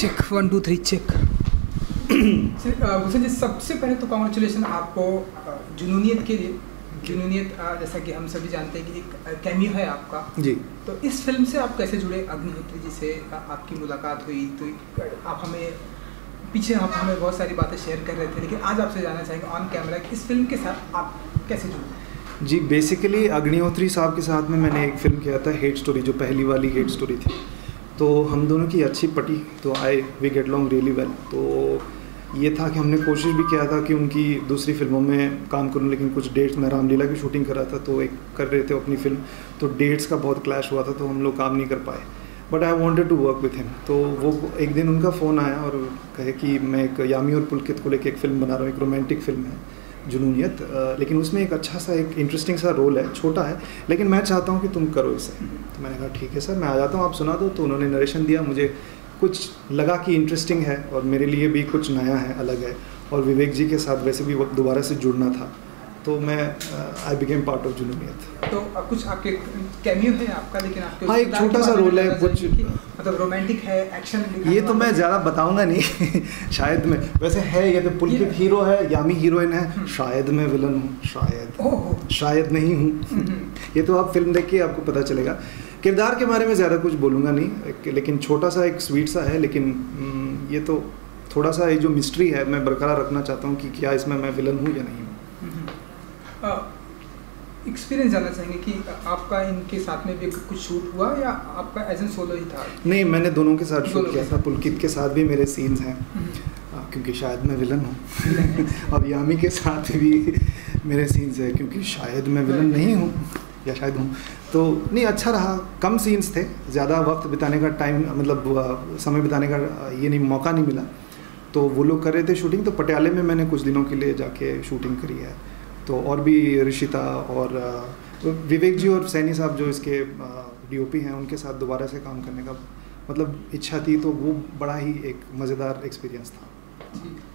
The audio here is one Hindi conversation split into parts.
Check 1 2 3 check. भूषण जी, सबसे पहले तो कॉन्ग्रेचुलेसन आपको जुनूनियत के लिए। जुनूनियत जैसा कि हम सभी जानते हैं कि एक कैमियो है आपका जी। तो इस फिल्म से आप कैसे जुड़े? अग्निहोत्री जी से आपकी मुलाकात हुई तो आप हमें पीछे आप हमें बहुत सारी बातें शेयर कर रहे थे, लेकिन आज आपसे जानना चाहेंगे ऑन कैमरा कि इस फिल्म के साथ आप कैसे जुड़े? जी, बेसिकली अग्निहोत्री साहब के साथ में मैंने एक फ़िल्म किया था, हेट स्टोरी, जो पहली वाली हेट स्टोरी थी। तो हम दोनों की अच्छी पटी, तो we get long really well. तो ये था कि हमने कोशिश भी किया था कि उनकी दूसरी फिल्मों में काम करूं, लेकिन कुछ डेट्स, मैं रामलीला की शूटिंग कर रहा था तो एक कर रहे थे अपनी फिल्म, तो डेट्स का बहुत क्लैश हुआ था तो हम लोग काम नहीं कर पाए। But I wanted to work with him. तो वो एक दिन उनका फ़ोन आया और कहे कि मैं एक यामी और पुलकित को लेकर एक फ़िल्म बना रहा हूँ, एक रोमांटिक फ़िल्म है जुनूनियत, लेकिन उसमें एक अच्छा सा, एक इंटरेस्टिंग सा रोल है, छोटा है, लेकिन मैं चाहता हूँ कि तुम करो इसे। तो मैंने कहा ठीक है सर, मैं आ जाता हूँ, आप सुना दो। तो उन्होंने नरेशन दिया, मुझे कुछ लगा कि इंटरेस्टिंग है और मेरे लिए भी कुछ नया है, अलग है, और विवेक जी के साथ वैसे भी दोबारा से जुड़ना था, तो मैं I became part of Junooniyat. तो कुछ आपके कैमियो है आपका, लेकिन आपके हाँ, एक छोटा सा रोल है, कुछ मतलब रोमांटिक है, एक्शन, ये तो मैं ज़्यादा बताऊंगा नहीं शायद मैं, वैसे है ये तो पुलकित हीरो है, यामी हीरोइन है, शायद मैं विलन हूँ, शायद नहीं हूँ ये तो आप फिल्म देख के आपको पता चलेगा। किरदार के बारे में ज़्यादा कुछ बोलूँगा नहीं, लेकिन छोटा सा एक स्वीट सा है, लेकिन ये तो थोड़ा सा ये जो मिस्ट्री है मैं बरकरार रखना चाहता हूँ कि क्या इसमें मैं विलन हूँ या नहीं हूँ। एक्सपीरियंस जानना चाहेंगे कि आपका इनके साथ में भी कुछ शूट हुआ या आपका एज एन सोलो ही था? नहीं, मैंने दोनों के साथ शूट किया था। पुलकित के साथ भी मेरे सीन्स हैं क्योंकि शायद मैं विलन हूँ और यामी के साथ भी मेरे सीन्स हैं क्योंकि शायद मैं विलन नहीं हूँ या शायद हूँ। तो नहीं, अच्छा रहा, कम सीन्स थे, ज़्यादा वक्त बिताने का टाइम, मतलब समय बिताने का ये नहीं, मौका नहीं मिला। तो वो लोग कर रहे थे शूटिंग, तो पटियाले में मैंने कुछ दिनों के लिए जाके शूटिंग करी है। तो और भी ऋषिता और विवेक जी और सैनी साहब जो इसके डीओपी हैं, उनके साथ दोबारा से काम करने का मतलब इच्छा थी, तो वो बड़ा ही एक मज़ेदार एक्सपीरियंस था।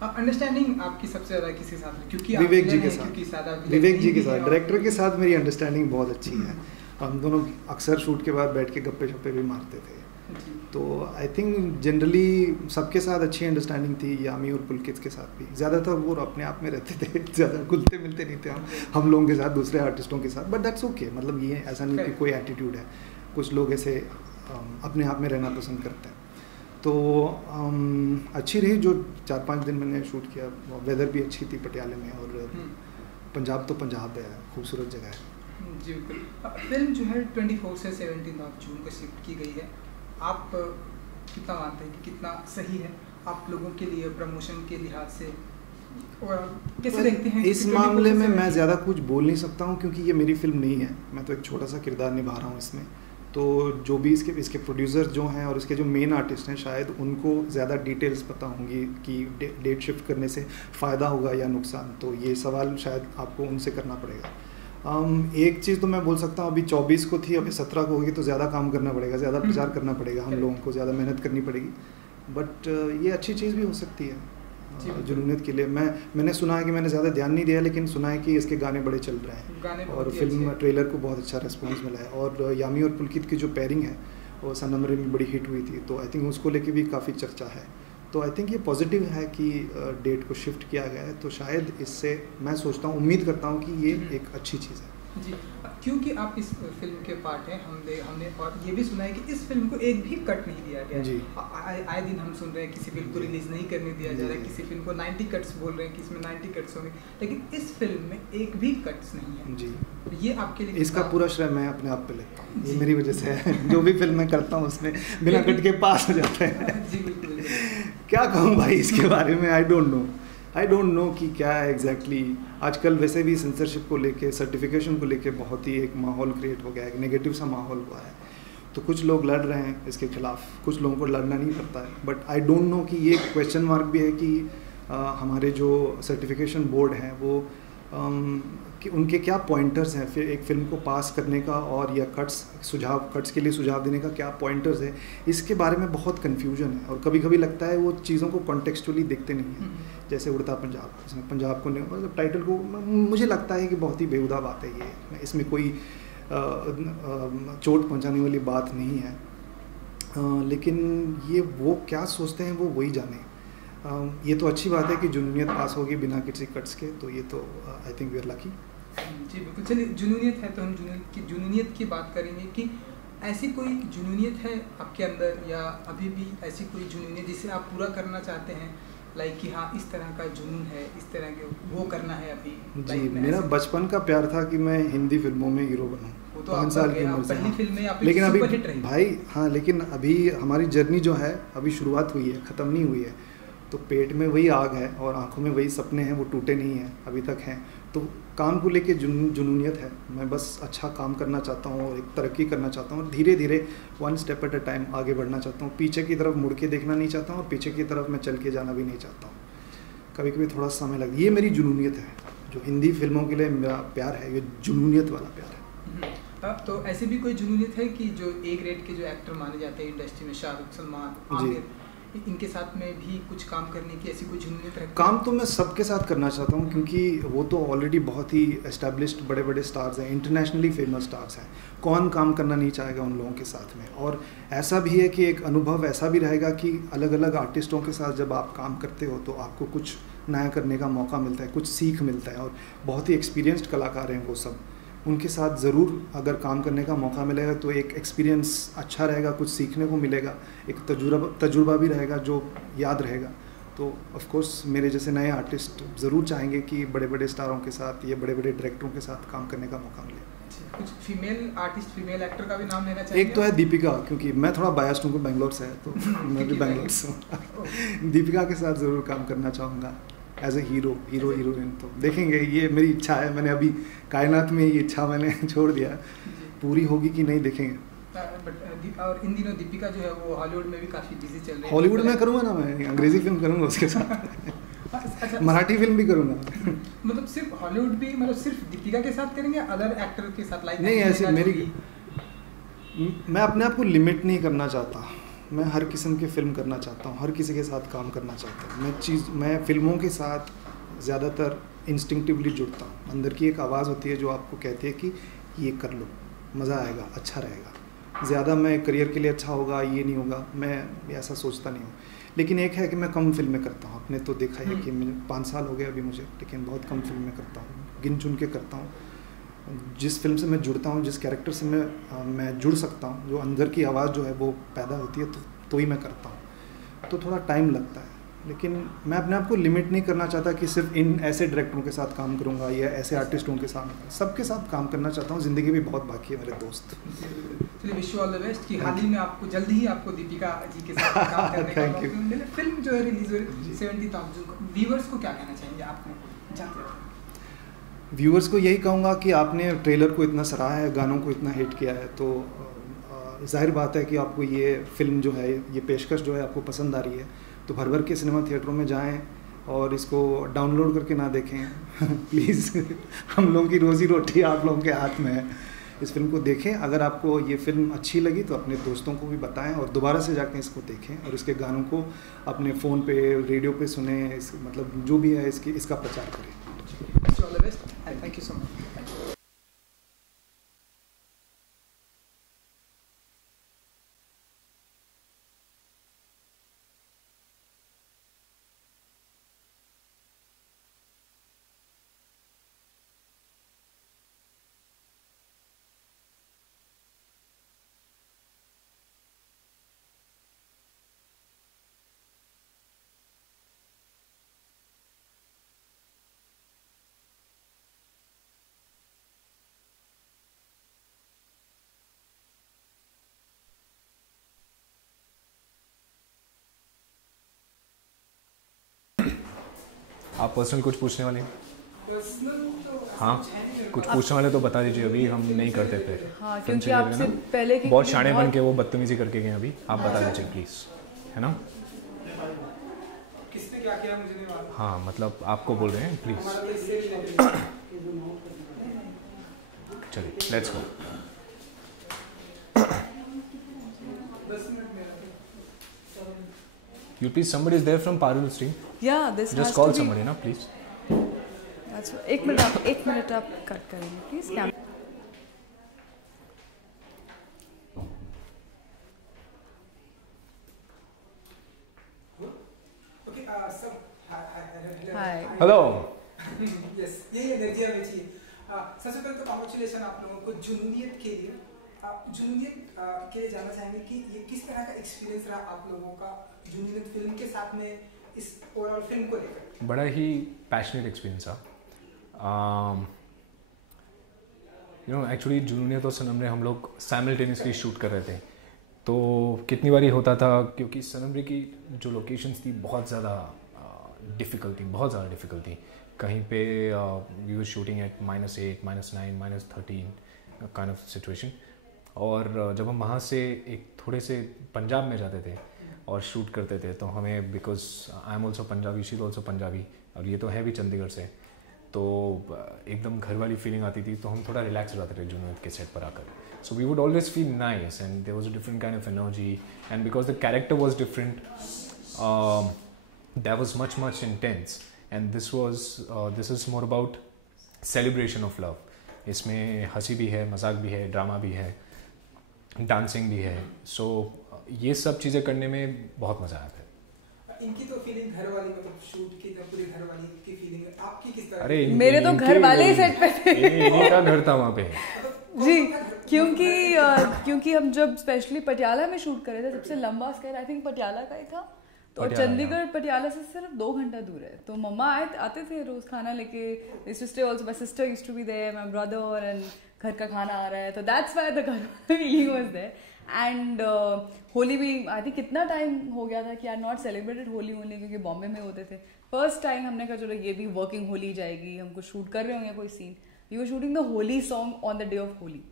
अंडरस्टैंडिंग आपकी सबसे ज़्यादा किसके साथ है? क्योंकि विवेक जी के साथ, विवेक जी के साथ, डायरेक्टर के साथ मेरी अंडरस्टैंडिंग बहुत अच्छी है। हम दोनों अक्सर शूट के बाद बैठ के गप्पे शप्पे भी मारते थे। तो आई थिंक जनरली सबके साथ अच्छी अंडरस्टैंडिंग थी, यामी और पुलकित के साथ भी। ज़्यादातर वो अपने आप में रहते थे, ज़्यादा घुलते मिलते नहीं थे हम लोगों के साथ, दूसरे आर्टिस्टों के साथ। बट दैट्स ओके, मतलब ये ऐसा नहीं कि कोई एटीट्यूड है, कुछ लोग ऐसे अपने आप में रहना पसंद करते हैं। तो अच्छी रही जो 4-5 दिन मैंने शूट किया। वेदर भी अच्छी थी पटियाले में, और पंजाब तो पंजाब है, खूबसूरत जगह है। जी बिल्कुल। फिल्म जो है 24 से 17 जून को शिफ्ट की गई है। आप कितना मानते हैं कि कितना सही है आप लोगों के लिए प्रमोशन के लिहाज से, और कैसे देखते हैं? इस मामले में मैं ज़्यादा कुछ बोल नहीं सकता हूँ क्योंकि ये मेरी फिल्म नहीं है, मैं तो एक छोटा सा किरदार निभा रहा हूँ इसमें। तो जो भी इसके प्रोड्यूसर जो हैं और इसके जो मेन आर्टिस्ट हैं, शायद उनको ज़्यादा डिटेल्स पता होंगी कि डेट शिफ्ट करने से फ़ायदा होगा या नुकसान। तो ये सवाल शायद आपको उनसे करना पड़ेगा। एक चीज़ तो मैं बोल सकता हूँ, अभी 24 को थी, अभी 17 को होगी, तो ज़्यादा काम करना पड़ेगा, ज़्यादा प्रचार करना पड़ेगा, हम लोगों को ज़्यादा मेहनत करनी पड़ेगी। बट ये अच्छी चीज़ भी हो सकती है जुनूनियत के लिए। मैंने सुना है कि, मैंने ज़्यादा ध्यान नहीं दिया, लेकिन सुना है कि इसके गाने बड़े चल रहे हैं और फिल्म ट्रेलर को बहुत अच्छा रिस्पॉन्स मिला है। और यामी और पुलकित की जो पेयरिंग है वो सनमरे में बड़ी हिट हुई थी, तो आई थिंक उसको लेके भी काफ़ी चर्चा है। तो आई थिंक ये पॉजिटिव है कि डेट को शिफ्ट किया गया है। तो शायद इससे मैं सोचता हूँ, उम्मीद करता हूँ कि ये एक अच्छी चीज़ है। जी, क्योंकि आप इस फिल्म के पार्ट हैं, हमने और ये भी सुना है कि इस फिल्म को एक भी कट नहीं दिया गया जी। आए दिन हम सुन रहे हैं किसी फिल्म को रिलीज़ नहीं करने दिया जा रहा है, किसी फिल्म को 90 कट्स बोल रहे हैं कि इसमें 90 कट्स होंगे, लेकिन इस फिल्म में एक भी कट्स नहीं है जी। ये आपके लिए, इसका पूरा श्रेय मैं अपने आप पे लेता हूँ, ये मेरी वजह से है। जो भी फिल्म मैं करता हूँ उसमें बिना कट के पास हो जाता है जी बिल्कुल। क्या कहूँ भाई इसके बारे में, आई डोंट नो कि क्या है एग्जैक्टली। आजकल वैसे भी सेंसरशिप को लेके, सर्टिफिकेशन को लेके बहुत ही एक माहौल क्रिएट हो गया है, एक नेगेटिव सा माहौल हुआ है। तो कुछ लोग लड़ रहे हैं इसके खिलाफ, कुछ लोगों को लड़ना नहीं पड़ता है। बट आई डोंट नो कि ये क्वेश्चन मार्क भी है कि हमारे जो सर्टिफिकेशन बोर्ड हैं वो कि उनके क्या पॉइंटर्स हैं फिर एक फ़िल्म को पास करने का, और या कट्स के लिए सुझाव देने का क्या पॉइंटर्स है, इसके बारे में बहुत कन्फ्यूजन है। और कभी कभी लगता है वो चीज़ों को कॉन्टेक्चुअली देखते नहीं हैं। जैसे उड़ता पंजाब, इसमें पंजाब को मतलब टाइटल को मुझे लगता है कि बहुत ही बेहुदा बात है ये, इसमें कोई चोट पहुंचाने वाली बात नहीं है। लेकिन ये वो क्या सोचते हैं वो वही जाने। ये तो अच्छी बात है कि जुनूनियत पास होगी बिना किसी कट्स के, तो ये तो I think we are lucky. जी बिल्कुल। चलिए, जुनूनियत है तो हम जुनूनियत की बात करेंगे कि ऐसी कोई जुनूनियत है आपके अंदर, या अभी भी ऐसी कोई जुनूनियत जिसे आप पूरा करना चाहते हैं, लाइक कि हाँ इस तरह का जुनून है, इस तरह के वो करना है अभी? जी, मेरा बचपन का प्यार था कि मैं हिंदी फिल्मों में हीरो बनूं। वो तो 5 साल की उम्र से। पहली फिल्म में आपकी लेकिन अभी सुपरहिट रही भाई, हाँ, लेकिन अभी हमारी जर्नी जो है अभी शुरुआत हुई है, ख़त्म नहीं हुई है। तो पेट में वही आग है और आंखों में वही सपने हैं, वो टूटे नहीं हैं, अभी तक हैं। तो काम को लेके जुनूनियत है। मैं बस अच्छा काम करना चाहता हूँ और एक तरक्की करना चाहता हूँ, और धीरे धीरे 1 स्टेप एट अ टाइम आगे बढ़ना चाहता हूँ। पीछे की तरफ मुड़ के देखना नहीं चाहता हूँ, और पीछे की तरफ मैं चल के जाना भी नहीं चाहता हूँ। कभी कभी थोड़ा समय लगता है। ये मेरी जुनूनियत है, जो हिंदी फिल्मों के लिए मेरा प्यार है, ये जुनूनियत वाला प्यार है। तो ऐसी भी कोई जुनूनियत है कि जो ए ग्रेड के जो एक्टर माने जाते हैं इंडस्ट्री में, शाहरुख, सलमान, आमिर, इनके साथ में भी कुछ काम करने की ऐसी कोई जुनूनियत रखते हैं? काम तो मैं सबके साथ करना चाहता हूँ, क्योंकि वो तो ऑलरेडी बहुत ही एस्टेब्लिश्ड बड़े बड़े स्टार्स हैं, इंटरनेशनली फेमस स्टार्स हैं। कौन काम करना नहीं चाहेगा उन लोगों के साथ में? और ऐसा भी है कि एक अनुभव ऐसा भी रहेगा कि अलग अलग आर्टिस्टों के साथ जब आप काम करते हो तो आपको कुछ नया करने का मौका मिलता है, कुछ सीख मिलता है। और बहुत ही एक्सपीरियंस्ड कलाकार हैं वो सब, उनके साथ ज़रूर अगर काम करने का मौका मिलेगा तो एक एक्सपीरियंस अच्छा रहेगा, कुछ सीखने को मिलेगा, एक तजुर्बा भी रहेगा जो याद रहेगा। तो ऑफ कोर्स मेरे जैसे नए आर्टिस्ट ज़रूर चाहेंगे कि बड़े बड़े स्टारों के साथ या बड़े बड़े डायरेक्टरों के साथ काम करने का मौका मिले। कुछ फीमेल आर्टिस्ट, फीमेल एक्टर का भी नाम लेना चाहिए? एक तो है दीपिका, क्योंकि मैं थोड़ा बायस्ड हूँ, बेंगलोर से है तो मैं भी बेंगलोर से हूँ। दीपिका के साथ ज़रूर काम करना चाहूँगा एज ए हीरोइन। तो देखेंगे, ये मेरी इच्छा है। मैंने अभी कायनात में ये इच्छा मैंने छोड़ दिया, पूरी होगी कि नहीं देखेंगे। और इन दिनों दीपिका जो है वो हॉलीवुड में भी काफ़ी बिजी चल रही है। हॉलीवुड में करूँगा ना, मैं अंग्रेजी फिल्म करूँगा उसके साथ। अच्छा, मराठी फिल्म भी करूँगा। मतलब सिर्फ हॉलीवुड भी, मतलब सिर्फ दीपिका के साथ करेंगे, अदर एक्टर के साथ? लाइक नहीं, ऐसे मैं अपने आप को लिमिट नहीं करना चाहता। मैं हर किस्म की फ़िल्म करना चाहता हूँ, हर किसी के साथ काम करना चाहता हूँ। मैं फ़िल्मों के साथ ज़्यादातर इंस्टिंक्टिवली जुड़ता हूँ। अंदर की एक आवाज़ होती है जो आपको कहती है कि ये कर लो, मज़ा आएगा, अच्छा रहेगा। ज़्यादा मैं करियर के लिए अच्छा होगा, ये नहीं होगा, मैं ऐसा सोचता नहीं हूँ। लेकिन एक है कि मैं कम फिल्में करता हूँ। आपने तो देखा है कि मैंने 5 साल हो गए अभी मुझे, लेकिन बहुत कम फिल्में करता हूँ, गिन चुन के करता हूँ। जिस फिल्म से मैं जुड़ता हूँ, जिस कैरेक्टर से मैं जुड़ सकता हूँ, जो अंदर की आवाज़ जो है वो पैदा होती है, तो ही मैं करता हूँ। तो थोड़ा टाइम लगता है, लेकिन मैं अपने आप को लिमिट नहीं करना चाहता कि सिर्फ इन ऐसे डायरेक्टरों के साथ काम करूँगा या ऐसे आर्टिस्टों के साथ। सबके साथ काम करना चाहता हूँ। ज़िंदगी भी बहुत बाकी है मेरे दोस्त। चलिए, wish you all the best कि हाल ही में आपको, जल्दी ही आपको दीपिका जी के साथ काम करने का मौका मिले। फिल्म जो है रिलीज हो रही है 17 जून को। व्यूअर्स को क्या कहना चाहेंगे आपने जानते हैं? व्यूअर्स को यही कहूँगा कि आपने ट्रेलर को इतना सराहा है, गानों को इतना हिट किया है, तो जाहिर बात है कि आपको ये फिल्म जो है, ये पेशकश जो है आपको पसंद आ रही है। तो भर भर के सिनेमा थिएटरों में जाएं और इसको डाउनलोड करके ना देखें प्लीज़। हम लोगों की रोज़ी रोटी आप लोगों के हाथ में है। इस फिल्म को देखें। अगर आपको ये फिल्म अच्छी लगी तो अपने दोस्तों को भी बताएं और दोबारा से जाके इसको देखें और इसके गानों को अपने फ़ोन पे, रेडियो पे सुने, मतलब जो भी है इसका प्रचार करें। All the best, thank you so much. आप पर्सनल कुछ पूछने वाले हैं? हाँ, कुछ पूछने वाले तो बता दीजिए, अभी हम नहीं करते फिर। हाँ, क्योंकि आपसे पहले की बहुत शाणे बन के वो बदतमीजी करके गए अभी, आप बता दीजिए प्लीज़, है ना? किसने क्या किया मुझे नहीं मालूम। हाँ, मतलब आपको बोल रहे हैं प्लीज़। चलिए, let's go. You please, somebody is there from Parul stream. Yeah, this Just has call to be, somebody, na please. That's एक मिनट आप कट करेंगे प्लीज। Hi hello. यस, यही एनर्जी हमें चाहिए। सबसे पहले तो कांग्रेचुलेशन आप लोगों को जुनूनियत के लिए। जुनूनियत के लिए जानना चाहेंगे कि ये किस तरह का एक्सपीरियंस रहा आप लोगों का जुनूनियत फिल्म के साथ में, इस ओवरऑल फिल्म को लेकर? बड़ा ही पैशनेट एक्सपीरियंस था। एक्चुअली जुनूनियत और सनम रे हम लोग साइमल्टेनियसली शूट कर रहे थे, तो कितनी बारी होता था, क्योंकि सनम रे की जो लोकेशंस थी बहुत ज़्यादा डिफ़िकल्ट थी। कहीं पे we were shooting at -8, -9, -13 kind of situation. और जब हम वहाँ से एक थोड़े से पंजाब में जाते थे और शूट करते थे, तो हमें, because I am also Punjabi, she is also Punjabi, और ये तो है भी चंडीगढ़ से, तो एकदम घर वाली फीलिंग आती थी, तो हम थोड़ा रिलैक्स हो जाते थे जुनूनियत के सेट पर आकर। So we would always feel nice and there was a different kind of energy, and because the character was different, that was much intense, and this is more about celebration of love. इसमें हंसी भी है, मजाक भी है, ड्रामा भी है, डांसिंग भी है। सो ये सब चीज़ें करने में बहुत मज़ा आया था। इनकी तो फीलिंग घर वाली, मतलब शूट की जब पूरी घर वाली की फीलिंग है, आपकी किस तरह? अरे मेरे तो घर वाले ही सेट पे थे। इन्हीं का घर था वहाँ पे जी, क्योंकि हम जब स्पेशली पटियाला में शूट कर रहे थे, सबसे लंबा स्केल आई थिंक पटियाला का ही था, तो चंडीगढ़ पटियाला से सिर्फ 2 घंटा दूर है। तो मम्मा आते थे रोज खाना लेके, my sister used to be there, my brother, and घर का खाना आ रहा है, तो दैट्स व्हाई द घर feeling was there. And Holi भी आई थिंक कितना टाइम हो गया था कि I not celebrated Holi only, क्योंकि बॉम्बे में होते थे। फर्स्ट टाइम हमने कहा चलो ये भी वर्किंग होली जाएगी, हमको शूट कर रहे होंगे कोई सीन। We were shooting the Holi song on the day of Holi,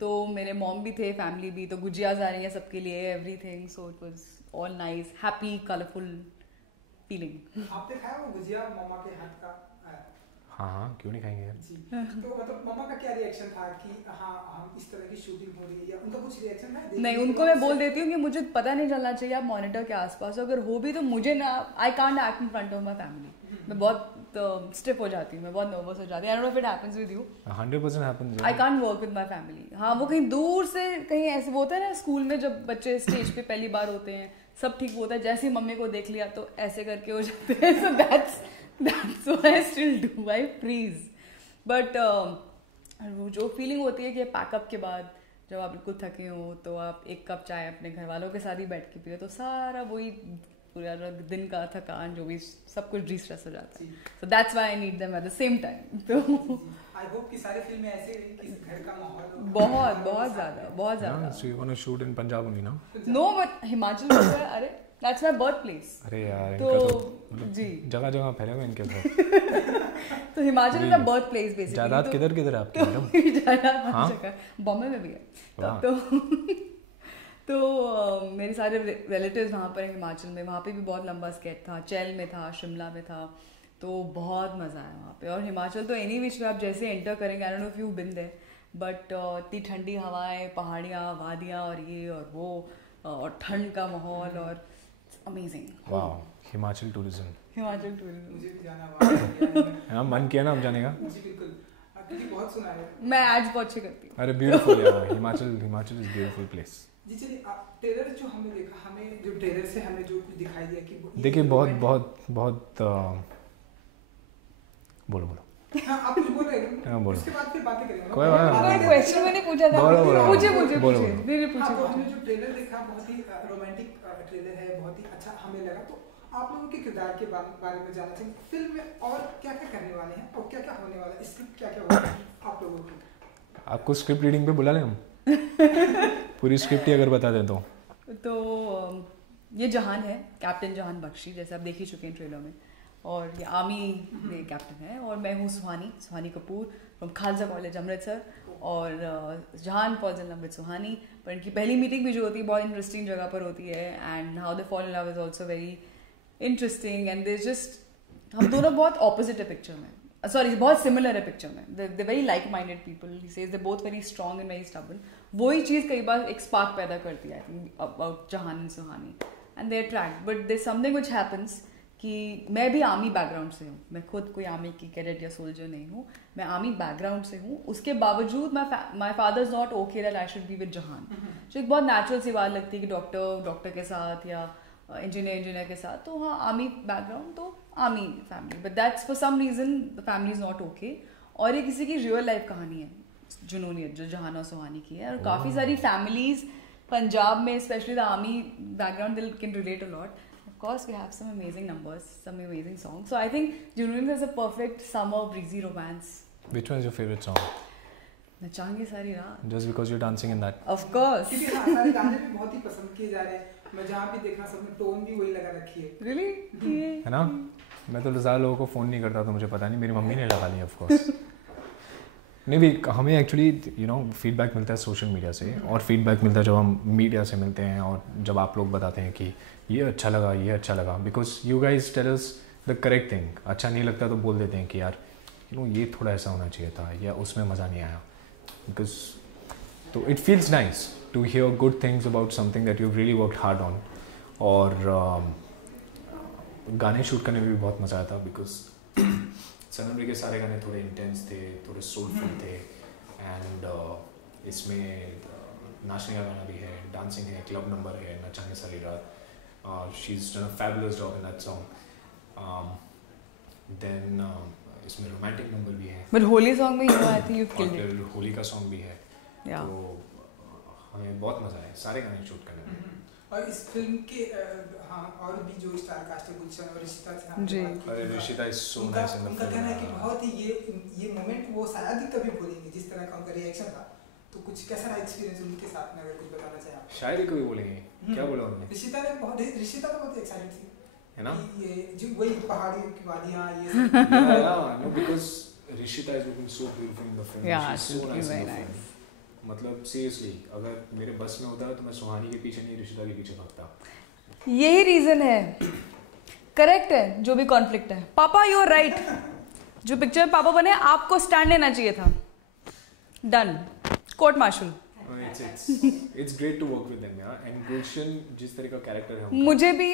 तो मेरे मॉम भी थे, फैमिली भी, तो गुजियाज आ रही हैं सबके लिए, everything, so it was all nice, happy, colourful feeling. आपने खाया वो गुजिया मम्मा के हाथ का? हाँ, क्यों नहीं खाएंगे जी। तो मतलब मम्मा का क्या रिएक्शन था कि हाँ हम इस तरह की शूटिंग हो रही है, या उनका कुछ रिएक्शन था? नहीं, उनको मैं बोल देती हूँ कि मुझे पता नहीं चलना चाहिए आप मॉनिटर के आसपास, अगर हो भी तो मुझे ना, I can't act in front of my family. मैं बहुत स्टिफ हो जाती हूँ, मैं बहुत नर्वस हो जाती हूँ। आई don't know if it happens with you. 100% happens. I can't work with my family. हाँ, वो कहीं दूर से, कहीं ऐसे वो होता है ना स्कूल में जब बच्चे स्टेज पे पहली बार होते हैं, सब ठीक होता है, जैसे ही मम्मी को देख लिया तो ऐसे करके हो जाते हैं। So that's what I still do, I freeze. But वो जो फीलिंग होती है कि पैकअप के बाद जब आप बिल्कुल थके हो, तो आप एक कप चाय अपने घर वालों के साथ ही बैठ के पियो, तो सारा वही पूरा दिन का थकान जो भी सब कुछ डिस्ट्रेस हो जाता है। So that's why I need them at the same time. तो आई होप कि सारी फिल्में ऐसे रही कि घर का माहौल बहुत ज़्यादा। So you want to shoot in Punjab only, no? No, but Himachal में है, अरे that's my birth place। अरे यार, तो इनका तो जी जगह फैले हुए इनके साथ। तो Himachal is a birth place basically. जायदाद किधर है आपकी मैडम? जायदाद हर जगह, बॉम्बे में भी है। तो मेरे सारे रिलेटिव्स वहाँ पर हैं हिमाचल में। वहाँ पे भी बहुत लंबा स्केट था, चैल में था, शिमला में था, तो बहुत मज़ा आया वहाँ पे। और हिमाचल तो एनी विच आप जैसे एंटर करेंगे, I don't know if you been there, but इतनी ठंडी हवाएं, पहाड़ियाँ, वादियाँ, और ये और वो, और ठंड का माहौल, और अमेजिंग। वाह, हिमाचल टूरिज्म। मुझे भी जाना हुआ। हाँ, मन किया ना आप जाने का? जी बिल्कुल, क्योंकि बहुत सुना है। मैं एड्स बहुत अच्छी करती हूँ। अरे ब्यूटीफुल यार, हिमाचल इज ब्यूटीफुल प्लेस। जी चलिए, ट्रेलर जो हमने देखा, हमें जो ट्रेलर से हमें जो कुछ दिखाई दिया कि देखिए बहुत बोलो। हाँ, आप कुछ बोल रहे हैं? हाँ, बोलो। उसके बाद फिर बातें करेंगे। कोई बात नहीं। कोई क्वेश्चन मैंने पूछा था। बोलो। पूछे बोलो। हाँ, तो हमने जो ट्रेलर देखा बहुत ही रोमांटिक ट्रेलर है, बहुत ही अच्छा हमें लगा। तो आप लोगों के किरदार के बारे में जानना चाहिए, फिल्म में और क्या क्या करने वाले हैं और क्या क्या होने वाला है, स्क्रिप्ट क्या क्या होगा आप लोगों की? आपको स्क्रिप्ट रीडिंग पे बुला लें हम? पूरी स्क्रिप्ट ही अगर बता दें तो ये जहान है, कैप्टन जहान बख्शी, जैसे आप देख ही चुके हैं ट्रेलर में, और ये आर्मी में कैप्टन है, और मैं हूँ सुहानी कपूर फ्रॉम खालसा कॉलेज अमृतसर, और जहान फॉल्स इन लव विद सुहानी। पर इनकी पहली मीटिंग भी जो होती है बहुत इंटरेस्टिंग जगह पर होती है, and how they fall in love is also very interesting, and they just, हम दोनों बहुत ऑपोजिट है पिक्चर में, सॉरी बहुत सिमिलर है पिक्चर में, they very like minded people, he says they both very strong and very stubborn. वही चीज़ कई बार एक स्पार्क पैदा करती है about Jahaan and Suhani, and they attract, but there something which happens कि मैं भी आर्मी बैकग्राउंड से हूँ, मैं खुद कोई आर्मी की कैडेट या सोल्जर नहीं हूँ, मैं आर्मी बैकग्राउंड से हूँ, उसके बावजूद my father is not okay that I should be with जहान। जो एक बहुत नेचुरल सी बात लगती है कि डॉक्टर के साथ या इंजीनियर के साथ, तो हाँ आर्मी बैकग्राउंड तो army family, but that's for some reason the family is not okay. और ये किसी की रियल लाइफ कहानी है, जुनूनियत, जो जहाना सुहानी की है। और काफ़ी सारी फैमिलीज पंजाब में specially the army background they can relate a lot. Of course we have some amazing numbers, some amazing songs, so I think Junooniyat is a perfect summer breezy romance. Which one is your favorite song? नचाएंगे सारी रात। Just because you're dancing in that? Of course. क्योंकि हाँ, सारे गाने भी बहुत ही पसंद किए जा रहे हैं, मैं जहाँ भी देखना सबने टोन भी वही लगा रखी है। Really? है ना? मैं तो ज़्यादा लोगों को फ़ोन नहीं करता, तो मुझे पता नहीं, मेरी मम्मी ने लगा लिया ऑफ कोर्स। नहीं भी, हमें एक्चुअली फीडबैक मिलता है सोशल मीडिया से, और फीडबैक मिलता है जब हम मीडिया से मिलते हैं, और जब आप लोग बताते हैं कि ये अच्छा लगा, because you guys tell us the correct thing. अच्छा नहीं लगता तो बोल देते हैं कि यार ये थोड़ा ऐसा होना चाहिए था, या उसमें मज़ा नहीं आया, बिकॉज तो it feels nice to hear good things about something that you really worked hard on. और गाने शूट करने में भी बहुत मज़ा आया था, बिकॉज सनम के सारे गाने थोड़े इंटेंस थे, थोड़े सोलफुल थे, एंड इसमें नाचने का गाना भी है, डांसिंग है, क्लब नंबर है, नचाने सारी रात, she is done a fabulous job in that song. Then इसमें रोमांटिक नंबर भी है, बट होली सॉन्ग में I think you killed it. और होली का सॉन्ग भी है, तो हमें बहुत मज़ा आया सारे गाने शूट करने में। और इस फिल्म के हाँ और भी जो स्टार कास्ट है, गुलशन और ऋषिता से जी, अरे Rishita is so nice in the उनका कहना है कि बहुत ही ये मोमेंट वो शायद ही कभी भूलेंगे, जिस तरह का उनका रिएक्शन था। तो कुछ कैसा रहा एक्सपीरियंस उनके साथ में, अगर कुछ बताना चाहें आप? शायद ही कभी बोलेंगे, क्या बोला उन्होंने? ऋषिता तो बहुत एक्साइटेड थी, है ना? ये जो वही पहाड़ियों की वादियां, ये no, because Rishita is looking so beautiful in the film. Yeah, she's she's so looking nice in very the film. मतलब सीरियसली अगर मेरे बस में होता तो मैं सुहानी के पीछे नहीं, ऋषिता के पीछे भागता। यही रीजन है, करेक्ट है, जो भी कॉन्फ्लिक्ट है। पापा यू आर राइट, जो पिक्चर में पापा बने आपको स्टैंड लेना चाहिए था। Done, court martial. It's great to work with them, yeah. And Gulshan जिस तरह का कैरेक्टर है, मुझे भी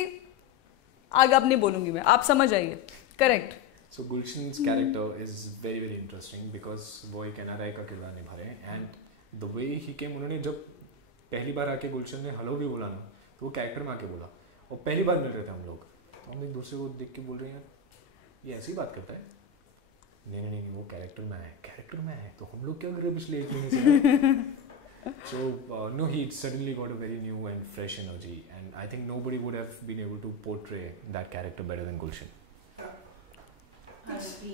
आगे अब नहीं बोलूंगी मैं, आप समझ आइए। Correct. So Gulshan's character is very very interesting because वो एक NRI का किरदार निभा रहे हैं, and the way he came, उन्होंने जब पहली बार आके गुलशन ने हेलो भी बोला ना, तो वो कैरेक्टर में आके बोला, और पहली बार मिल रहे थे हम लोग, तो हम एक दूसरे को देख के बोल रहे हैं ये ऐसी बात करता है, नहीं वो कैरेक्टर में है, तो हम लोग क्या करें पिछले 1 महीने से। So no, he suddenly got a very new and fresh energy, and I think nobody would have been able to portray that character better than Gulshan.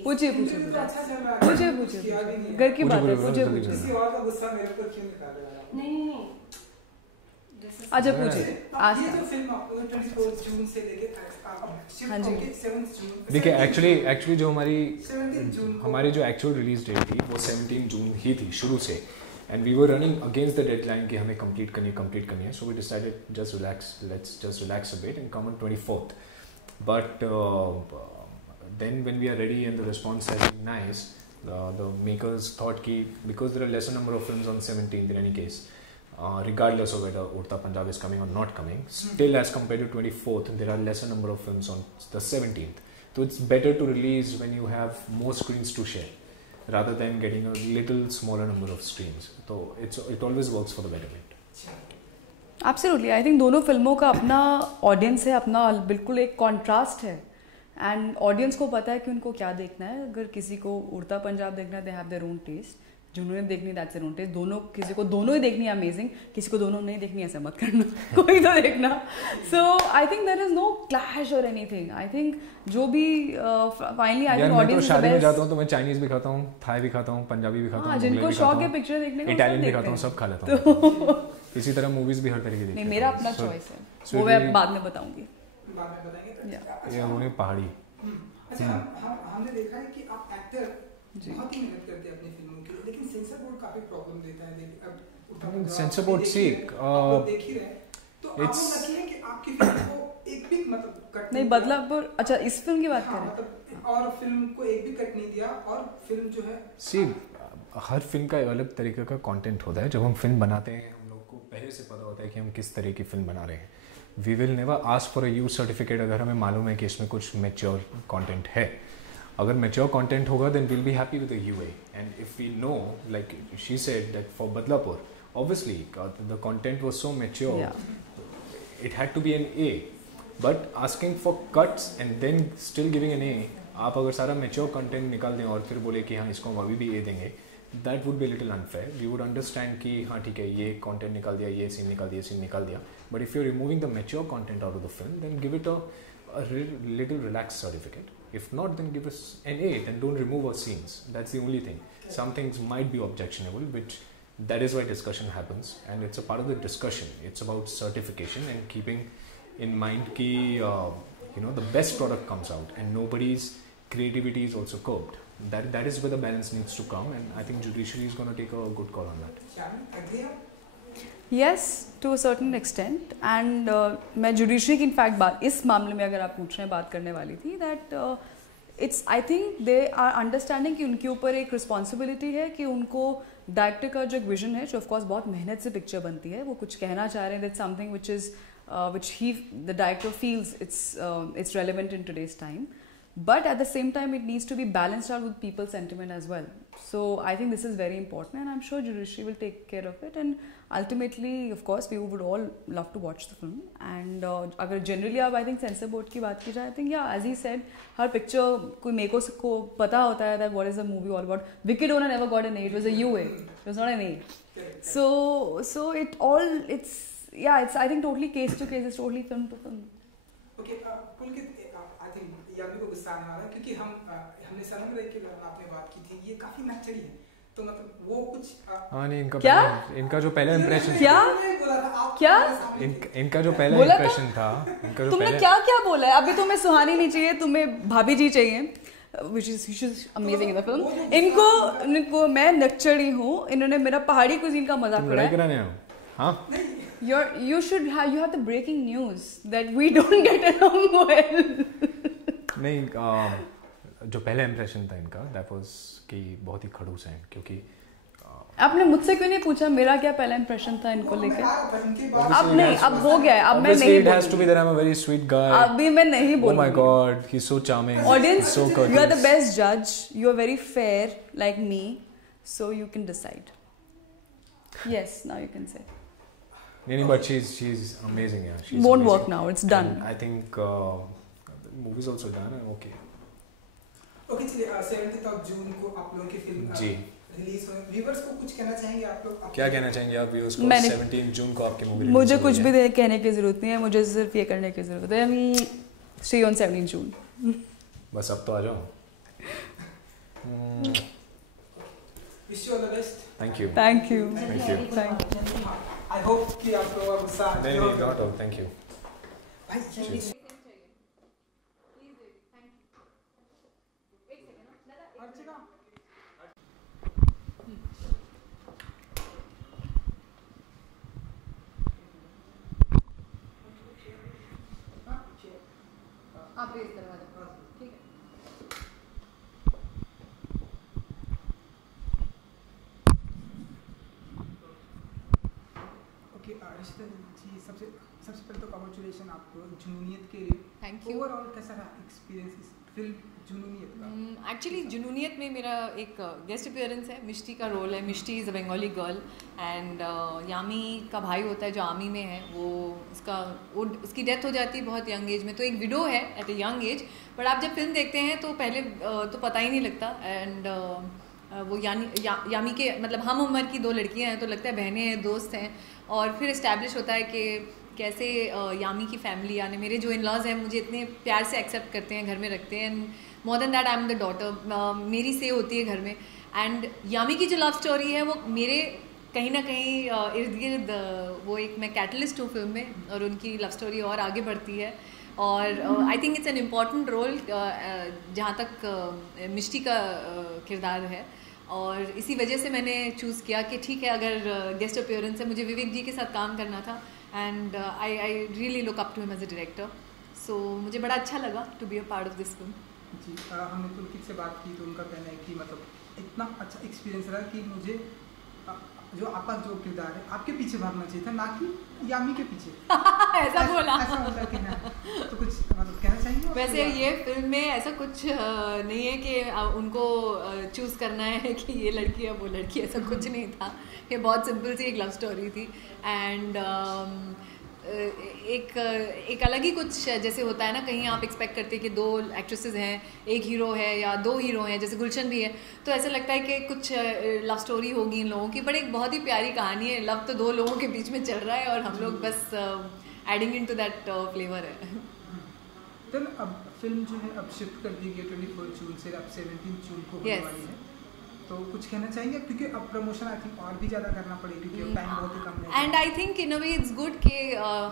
पूछिए घर की बात है, पूछिए। नहीं अच्छा पूछिए। ये जो फिल्म आपको 24 जून से लेके हाँ जी, 7 जून, देखिए एक्चुअली जो हमारी जो एक्चुअल रिलीज डेट थी वो 17 जून ही थी शुरू से, and we were running against the deadline कि हमें कंप्लीट करनी है, so we decided let's just relax a bit and come on 24th, but then when we are ready and the response has been nice, the makers thought ki because there are lesser number of films on 17th in any case, regardless of whether Udta Punjab is coming or not coming, still as compared to 24th there are lesser number of films on the 17th, so it's better to release when you have more screens to share rather than getting a little smaller number of streams, so it always works for the betterment. Absolutely, I think दोनों फिल्मों का अपना ऑडियंस है, अपना बिल्कुल एक कॉन्ट्रास्ट है, एंड ऑडियंस को पता है कि उनको क्या देखना है। अगर किसी को उड़ता पंजाब देखना है, they have their own test, जिन्होंने देखनी दैट्स देयर ओन टेस्ट। किसी को दोनों ही देखनी है अमेजिंग, किसी को दोनों नहीं देखनी, ऐसा मत करना, कोई तो देखना। So I think there is no clash और एनीथिंग। आई थिंक जो भी फाइनली आई थिंक ऑडियंस शादी में जाता हूँ तो मैं चाइनीज भी खाता हूँ, थाई भी खाता हूँ, पंजाबी भी खाता हूँ, जिनको शौक है पिक्चर देखने का, इटालियन भी खाता हूँ, सब खा लेता हूँ। इसी तरह मूवीज भी हर तरीके देखते हैं। मेरा अपना चॉइस है, वो मैं बाद में बताऊंगी। ये उन्होंने पहाड़ी। अच्छा, हमने देखा है कि आप एक्टर बहुत ही मेहनत करते हैं अपनी फिल्मों के लिए, लेकिन सेंसर बोर्ड काफी प्रॉब्लम देता है। सेंसर बोर्ड से आप देख ही रहे हैं, तो आप लकी हैं कि आपकी फिल्म को एक भी मतलब कट नहीं बदलापुर। अच्छा, इस फिल्म की बात करें, मतलब और फिल्म को एक भी कट नहीं दिया, और फिल्म जो है हर फिल्म का एक अलग तरीके का कंटेंट होता है। जब हम फिल्म बनाते हैं हम लोग को पहले से पता होता है कि हम किस तरह की फिल्म बना रहे हैं। We will never ask for a use certificate अगर हमें मालूम है कि इसमें कुछ मैच्योर कंटेंट है। अगर मैच्योर कंटेंट होगा then will be happy with the UA, and if we know like she said that for Badlapur obviously the content was so mature, it had to be an A, but asking for cuts and then still giving an A, आप अगर सारा मेच्योर कंटेंट निकाल दें और फिर बोले कि हाँ इसको हम अभी भी ए देंगे, that would be little unfair. We would understand कि हाँ ठीक है ये कंटेंट निकाल दिया, ये सीन निकाल दिया, सीन निकाल दिया, but if you are removing the mature content out of the film then give it a little relaxed certificate. If not, then give us an A, then don't remove our scenes. That's the only thing. Some things might be objectionable, which that is why discussion happens, and it's a part of the discussion. It's about certification and keeping in mind ki the best product comes out and nobody's creativity is also curbed. That is where the balance needs to come, and I think judiciary is going to take a good call on that. Yes, to a certain extent, and मैं जुडिशरी की इनफैक्ट बात इस मामले में अगर आप पूछ रहे हैं बात करने वाली थी, that it's I think they are understanding कि उनके ऊपर एक रिस्पॉन्सिबिलिटी है कि उनको डायरेक्टर का जो एक विजन है, जो ऑफकोर्स बहुत मेहनत से पिक्चर बनती है, वो कुछ कहना चाह रहे हैं, that something which is which the director feels it's relevant in today's time, but at the same time it needs to be balanced out with people's sentiment as well. So I think this is very important, and I'm sure judiciary will take care of it, and ultimately of course we would all love to watch the film. And agar generally I think censor board ki baat ki jaye, I think yeah, as he said, her picture koi meko ko pata hota hai that what is the movie all about. Wicked Owner never got an A, it was a UA, it was not an A. So it's I think totally case to case, it's totally film to film. Okay, Pulkit, I think यामी को गुस्सा आने वाला है क्योंकि हमने सनम रे के बारे में आपने बात की थी, ये काफी मैचरी है, तो मतलब वो कुछ हाँ नहीं इनका जो पहला इम्प्रेशन इनका जो पहला इम्प्रेशन था, तुमने क्या बोला है? अभी तुम्हें सुहानी नहीं चाहिए, तुम्हें भाभी जी चाहिए, which is amazing in the film. इनको मैं नक्चड़ी हूँ, इन्होंने मेरा पहाड़ी कुजीन का मजाक उड़ाया. हाँ you have the breaking news that we don't get along well. नहीं जो पहला इम्प्रेशन था इनका, that was कि बहुत ही खड़ूस हैं, क्योंकि आपने मुझसे क्यों नहीं पूछा मेरा क्या पहला इम्प्रेशन था इनको लेकर? अब नहीं, अब हो गया है, अब मैं नहीं it has to be that I'm a very sweet guy. अभी मैं नहीं बोलूँगी. Oh my God, he's so charming. Audience, you are the best judge. You are very fair like me, so you can decide. Yes, now you can say. नहीं, but she's amazing, yeah. She's won't amazing. work now. It's done. And I think the movie's also done. Okay. Okay, चलिए 17th of June को आप लोगों की फिल्म जी रिलीज हो. व्यूअर्स को कुछ कहना चाहेंगे आप लोग? क्या कहना चाहेंगे आप व्यूअर्स को? 17 जून को आपकी मूवी मुझे कुछ भी कहने की जरूरत नहीं है, मुझे सिर्फ ये करने की जरूरत है. See you on 17 June. बस अब तो आ जाओ. Wish you all the best. Thank you. Thank you. Thank you. Thank you. I hope कि आप लोगों को गुस्सा नहीं not at all. Thank you. भाई आप रेस करवा दो, ठीक है. ओके, रिश्ता जी सबसे पहले तो कांग्रेचुलेशन आपको जुनूनियत के लिए. Thank you. ओवरऑल कैसा रहा एक्सपीरियंस इस फिल्म जुनूनियत का? एक्चुअली जुनूनियत में मेरा एक गेस्ट अपीयरेंस है, मिष्टी का रोल है. Mishti is a Bengali girl and Yami का भाई होता है जो आर्मी में है, वो उसकी डेथ हो जाती है बहुत यंग एज में, तो एक विडो है at a young age. But आप जब फिल्म देखते हैं तो पहले तो पता ही नहीं लगता. एंड वो यामी के मतलब हम उम्र की दो लड़कियां हैं, तो लगता है बहनें हैं, दोस्त हैं. और फिर इस्टेब्लिश होता है कि कैसे यामी की फैमिली, यानी मेरे जो इन लॉज हैं, मुझे इतने प्यार से एक्सेप्ट करते हैं, घर में रखते हैं. And more than that I am the daughter, मेरी से होती है घर में. एंड यामी की जो लव स्टोरी है वो मेरे कहीं ना कहीं इर्द गिर्द वो एक मैं कैटलिस्ट हूँ फिल्म में, और उनकी लव स्टोरी और आगे बढ़ती है. और I think it's an important role जहाँ तक मिष्टी का किरदार है. और इसी वजह से मैंने चूज़ किया कि ठीक है, अगर गेस्ट अपीयरेंस है, मुझे विवेक जी के साथ काम करना था. And I really look up to him as a director. So मुझे बड़ा अच्छा लगा to be a part of this film. जी हमने पुलकित से बात की तो उनका कहना है कि मतलब इतना अच्छा एक्सपीरियंस रहा कि मुझे जो आपका जो किरदार है आपके पीछे भागना चाहिए था, ना कि यामी के पीछे. ऐसा बोला. ऐसा उनका कहना है, तो कुछ मतलब कहना चाहिए. वैसे ये फिल्म में ऐसा कुछ नहीं है कि उनको चूज़ करना है कि ये लड़की है वो लड़की, ऐसा कुछ नहीं था. ये बहुत सिंपल सी एक लव स्टोरी थी. एंड एक अलग ही कुछ जैसे होता है ना, कहीं आप एक्सपेक्ट करते हैं कि 2 एक्ट्रेसेस हैं, एक हीरो है या 2 हीरो हैं, जैसे गुलशन भी है, तो ऐसा लगता है कि कुछ लव स्टोरी होगी इन लोगों की, बट एक बहुत ही प्यारी कहानी है। लव तो 2 लोगों के बीच में चल रहा है और हम लोग बस adding into that flavour है। तो अब फिल्म जो है अब शिफ्ट कर दी गई 24 जून से, अब 17 जून को होने वाली है, तो कुछ कहना चाहेंगे? क्योंकि अब प्रमोशन आई थिंक और भी ज़्यादा करना पड़ेगा क्योंकि टाइम बहुत ही कम है। And I think in a way it's good कि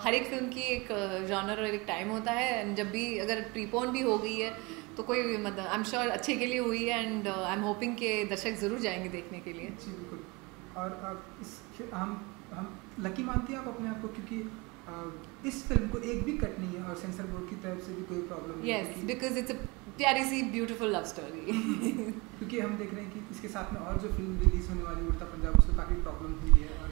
हर एक फिल्म की एक जॉनर और एक टाइम होता है, एंड जब भी अगर प्रीपोन भी हो गई है तो कोई मतलब आई एम श्योर अच्छे के लिए हुई है, एंड आई एम होपिंग कि दर्शक ज़रूर जाएंगे देखने के लिए। जी बिल्कुल। और हम लकी मानते हैं आप अपने आप को, क्योंकि इस फिल्म को एक भी कट नहीं है और सेंसर बोर्ड की तरफ से भी कोई प्रॉब्लम नहीं है। यस, बिकॉज इट्स अ प्यारी सी ब्यूटीफुल लव स्टोरी। क्योंकि हम देख रहे हैं कि इसके साथ में और जो फिल्म रिलीज होने वाली उड़ता पंजाब, उसको काफ़ी प्रॉब्लम हुई है। और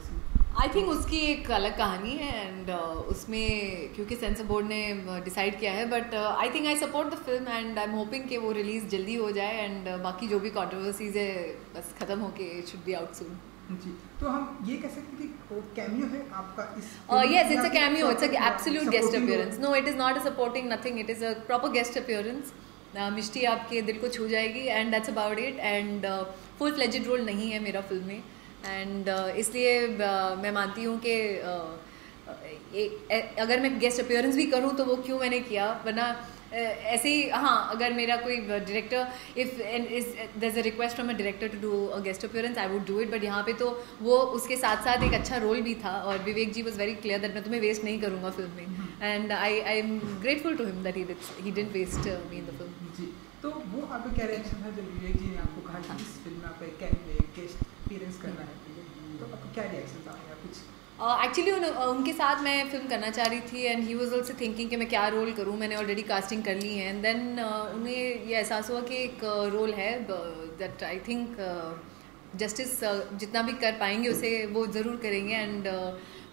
आई थिंक उसकी एक अलग कहानी है, एंड उसमें क्योंकि सेंसर बोर्ड ने डिसाइड किया है, but I think I support the film and I am hoping कि वो रिलीज जल्दी हो जाए, एंड बाकी जो भी कंट्रोवर्सीज है बस खत्म होके शुड बी आउट सून। जी, तो हम ये कह सकते हैं कि कैमियो है आपका इस yes, it's a cameo, it's a absolute guest appearance. No, it is not a supporting nothing, it is a proper guest appearance. मिष्टी आपके दिल को छू जाएगी, and that's about it. And full fledged role नहीं है मेरा फिल्म में, and इसलिए मैं मानती हूँ कि अगर मैं गेस्ट अपीयरेंस भी करूँ तो वो क्यों मैंने किया, वरना ऐसे ही। हाँ, अगर मेरा कोई director if there is a request from a director to do a guest appearance, I would do it, but यहाँ पे तो वो उसके साथ साथ एक अच्छा रोल भी था, और Vivek ji was very clear that मैं तुम्हें वेस्ट नहीं करूँगा फिल्म में, and I am grateful to him that he didn't waste me in the film. जी, तो वो आपका क्या रिएक्शन था जब विवेक जी ने आपको कहा कि इस फिल्म में आपका गेस्ट अपीयरेंस करना है, तो आपका क्या रिएक्शन था या कुछ? एक्चुअली उनके साथ मैं फिल्म करना चाह रही थी, and he was also thinking कि मैं क्या रोल करूं, मैंने ऑलरेडी कास्टिंग कर ली है, एंड देन उन्हें ये एहसास हुआ कि एक रोल है दैट आई थिंक जस्टिस जितना भी कर पाएंगे उसे वो ज़रूर करेंगे, and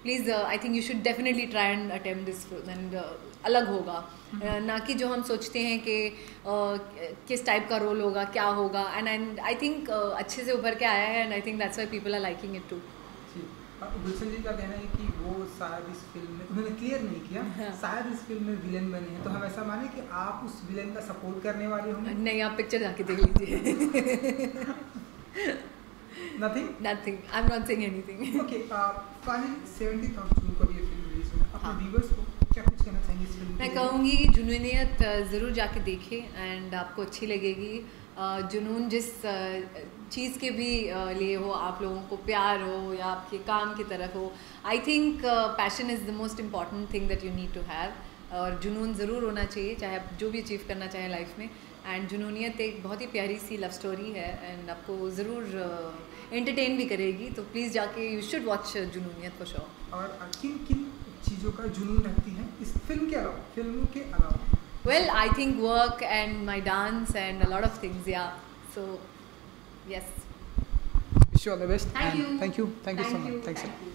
please I think you should definitely try and attempt this film, and अलग होगा, ना कि जो हम सोचते हैं कि किस टाइप का रोल होगा, क्या होगा, एंड आई थिंक अच्छे से उभर के आया है, and I think that's why people are liking it too. Gulshan ji का कहना है कि वो शायद इस फिल्म में, उन्होंने क्लियर नहीं किया, शायद इस फिल्म में विलेन बने हैं, तो हम ऐसा माने कि आप उस विलेन का सपोर्ट करने वाले होंगे? नहीं, आप पिक्चर जाके देख लीजिए। Nothing I am not saying anything. Okay, finally 17 जून को ये फिल्म रिलीज होगी, अपने व्यूअर्स को क्या कुछ कहना चाहेंगे इस फिल्म? मैं कहूँगी कि जुनूनियत ज़रूर जाके देखें, एंड आपको अच्छी लगेगी। जुनून जिस चीज़ के भी लिए हो, आप लोगों को प्यार हो या आपके काम की तरफ हो, I think passion is the most important thing that you need to have, और जुनून ज़रूर होना चाहिए चाहे आप जो भी अचीव करना चाहें लाइफ में, एंड जुनूनियत एक बहुत ही प्यारी सी लव स्टोरी है, एंड आपको ज़रूर एंटरटेन भी करेगी, तो प्लीज़ जाके you should watch Junooniyat for sure. और किन किन चीज़ों का जुनून रखती है इस फिल्म के अलावा, फिल्मों के अलावा? Well, I think work and my dance and a lot of things, yeah. So, yes. Wish you all the best. Thank you. Thank you so much. Thanks a lot.